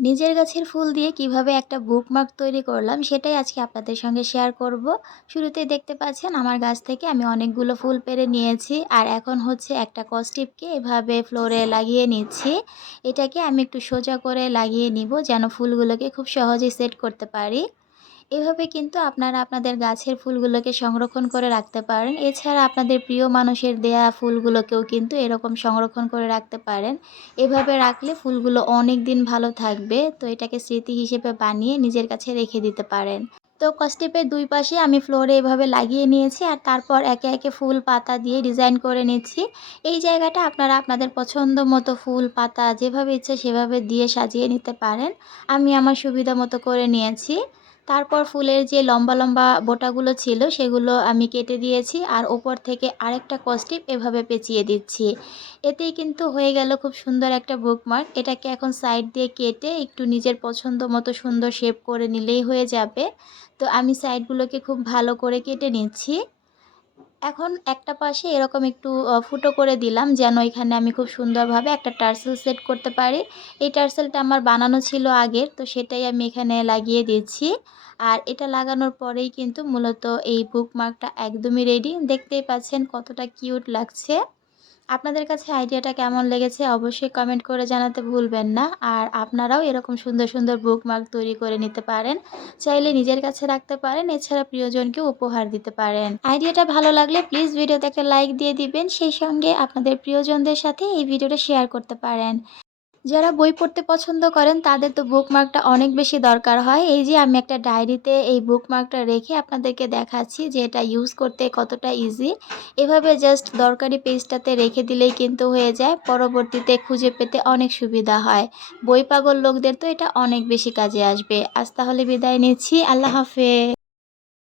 নিজের গাছের ফুল দিয়ে কিভাবে একটা বুকমার্ক তৈরি করলাম সেটাই আজকে আপনাদের সঙ্গে শেয়ার করব। শুরুতেই দেখতে পাচ্ছেন আমার গাছ থেকে আমি অনেকগুলো ফুল পেড়ে নিয়েছি আর এখন হচ্ছে একটা কস্টিপকে এভাবে ফ্লোরে লাগিয়ে নিচ্ছি। এটাকে আমি একটু সোজা করে লাগিয়ে নিব যেন ফুলগুলোকে খুব সহজেই সেট করতে পারি। এভাবে কিন্তু আপনারা আপনাদের গাছের ফুলগুলোকে সংরক্ষণ করে রাখতে পারেন। এছাড়া আপনাদের প্রিয় মানুষের দেয়া ফুলগুলোকেও কিন্তু এরকম সংরক্ষণ করে রাখতে পারেন। এভাবে রাখলে ফুলগুলো অনেক দিন ভালো থাকবে। তো এটাকে স্মৃতি হিসেবে বানিয়ে নিজের কাছে রেখে দিতে পারেন। তো কস্টিপের দুই পাশে আমি ফ্লোরে এভাবে লাগিয়ে নিয়েছি আর তারপর একে একে ফুল পাতা দিয়ে ডিজাইন করে নিচ্ছি। এই জায়গাটা আপনারা আপনাদের পছন্দ মতো ফুল পাতা যেভাবে ইচ্ছে সেভাবে দিয়ে সাজিয়ে নিতে পারেন। আমি আমার সুবিধা মতো করে নিয়েছি। তারপর ফুলের যে লম্বা লম্বা বোটাগুলো ছিল সেগুলো আমি কেটে দিয়েছি আর ওপর থেকে আরেকটা কস্টিপ এভাবে পেঁচিয়ে দিচ্ছি। এতেই কিন্তু হয়ে গেল খুব সুন্দর একটা বুকমার্ক। এটাকে এখন সাইড দিয়ে কেটে একটু নিজের পছন্দ মতো সুন্দর শেপ করে নিলেই হয়ে যাবে। তো আমি সাইডগুলোকে খুব ভালো করে কেটে নিচ্ছি। এখন একটা পাশে এরকম একটু ফুটো করে দিলাম যেন এখানে আমি খুব সুন্দরভাবে একটা টার্সেল সেট করতে পারি। এই টার্সেলটা আমার বানানো ছিল আগের, তো সেটাই আমি এখানে লাগিয়ে দিচ্ছি। আর এটা লাগানোর পরেই কিন্তু মূলত এই বুকমার্কটা একদমই রেডি। দেখতেই পাচ্ছেন কতটা কিউট লাগছে। আপনাদের কাছে আইডিয়াটা কেমন লেগেছে অবশ্যই কমেন্ট করে জানাতে ভুলবেন না। আর আপনারাও এরকম সুন্দর সুন্দর বুকমার্ক তৈরি করে নিতে পারেন। চাইলে নিজের কাছে রাখতে পারেন, এছাড়া প্রিয়জনকে উপহার দিতে পারেন। আইডিয়াটা ভালো লাগলে প্লিজ ভিডিওতে একটা লাইক দিয়ে দিবেন, সেই সঙ্গে আপনাদের প্রিয়জনদের সাথে এই ভিডিওটা শেয়ার করতে পারেন। যারা বই পড়তে পছন্দ করেন তাদের তো বুকমার্কটা অনেক বেশি দরকার হয়। এই যে আমি একটা ডায়েরিতে এই বুকমার্কটা রেখে আপনাদেরকে দেখাচ্ছি যে এটা ইউজ করতে কতটা ইজি। এভাবে জাস্ট দরকারি পেজটাতে রেখে দিলেই কিন্তু হয়ে যায়, পরবর্তীতে খুঁজে পেতে অনেক সুবিধা হয়। বই পাগল লোকদের তো এটা অনেক বেশি কাজে আসবে। আজ তাহলে বিদায় নিচ্ছি, আল্লাহ হাফেজ।